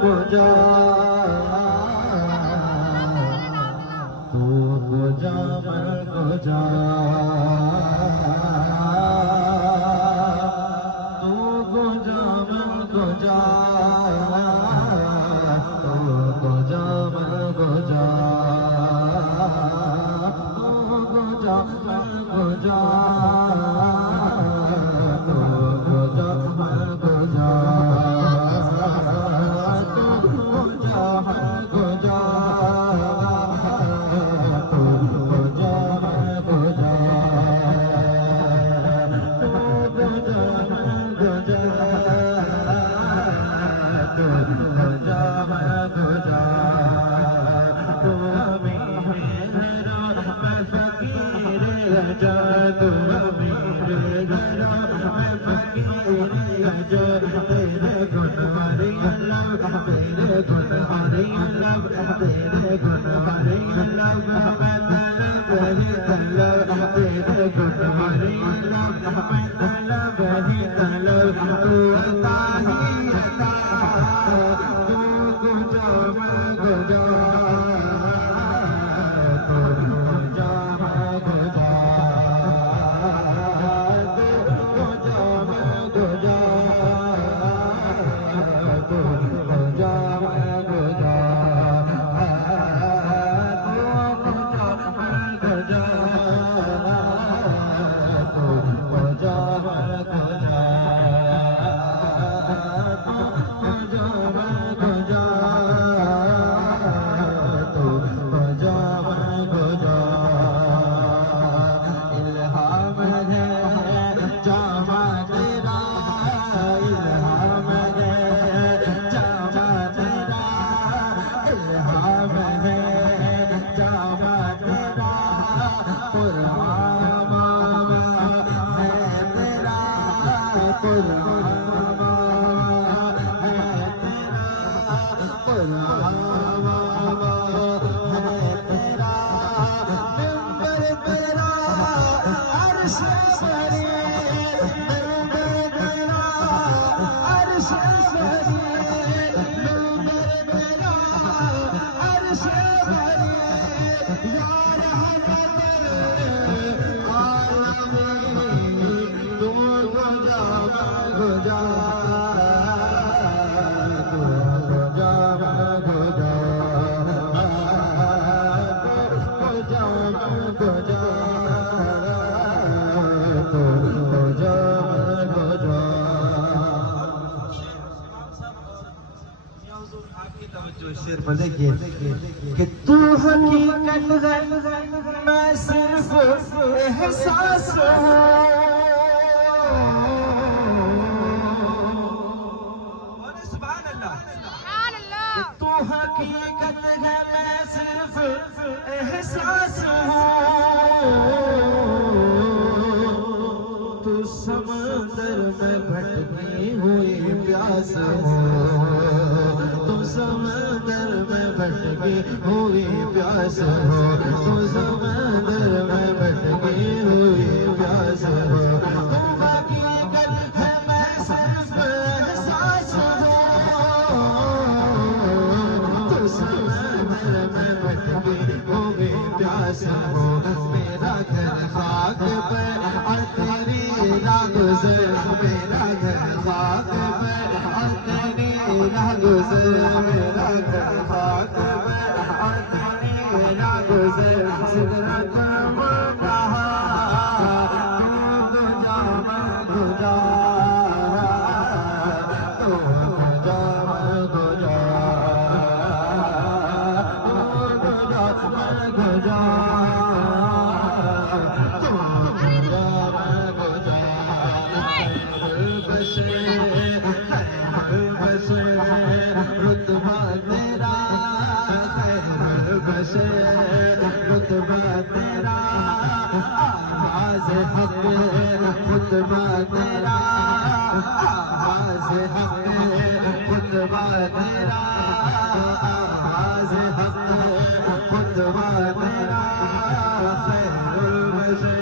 गुजा तू गुजा मैं गुजा तू गुजा मैं गुजा तू गुजा मैं गुजा तू गुजा मैं गुजा शेर पर देखिए कि तू हकीकत है मैं सिर्फ एहसास हूँ सुभान अल्लाह तू हकीकत है मैं सिर्फ एहसास हूँ तू समंदर में भटकी हुई प्यास हूँ समंदर में भटकी हुई प्यास हो तू समंदर में भटकी हुई प्यास हो तू हकीकत है मैं सिर्फ एहसास हूँ तू समंदर में भटकी हुई प्यास हो मेरा घर खाक पर और तेरी राह से मेरा घर खाक पर और तेरी राह गुज़र मेरा घर खाक में और तेरी राह गुज़र सिदरत मुंतहा तू गुजा मैं गुजा तू गुजा मैं गुजा तू गुजा मैं गुजा तू गुजा मैं गुजा रुतबा तेरा बशे रुतबा तेरा आवाज़ हक रुतबा तेरा आवाज़ हक रुतबा तेरा आवाज़ हक रुतबा तेरा खैरुल बशे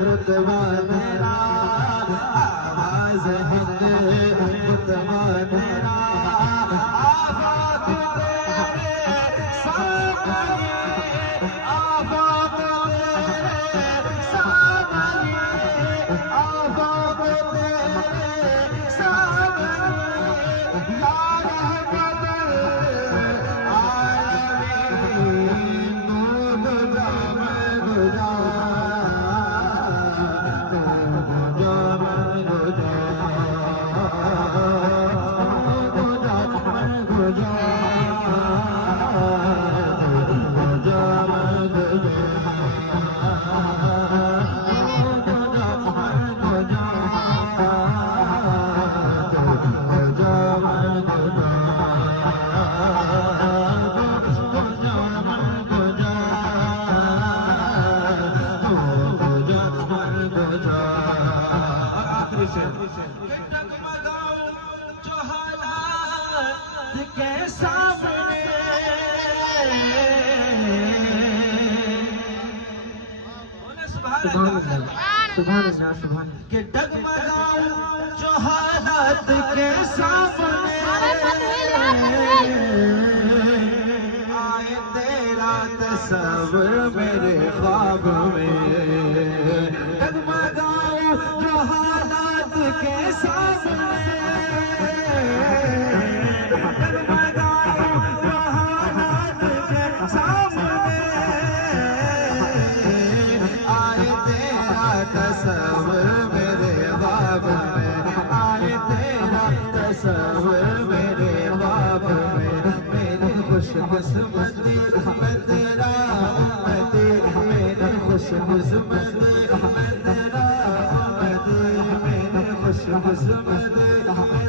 रुतबा तेरा आवाज़ हक रुतबा तेरा के सामने सुभान अल्लाह के डगमगाऊं जो हालात के सामने आए तेरा तस्वर मेरे ख्वाब में डगमगाऊं जो हालात के सामने डगमगाऊं जो हालात के सामने आए तेरा तस्वर मेरे ख्वाब में आए तेरा तस्वर मेरे ख्वाब में मेरी खुशकिस्मती मैं तेरा उम्मती मेरी खुशकिस्मती मैं तेरा उम्मती मेरी खुशकिस्मती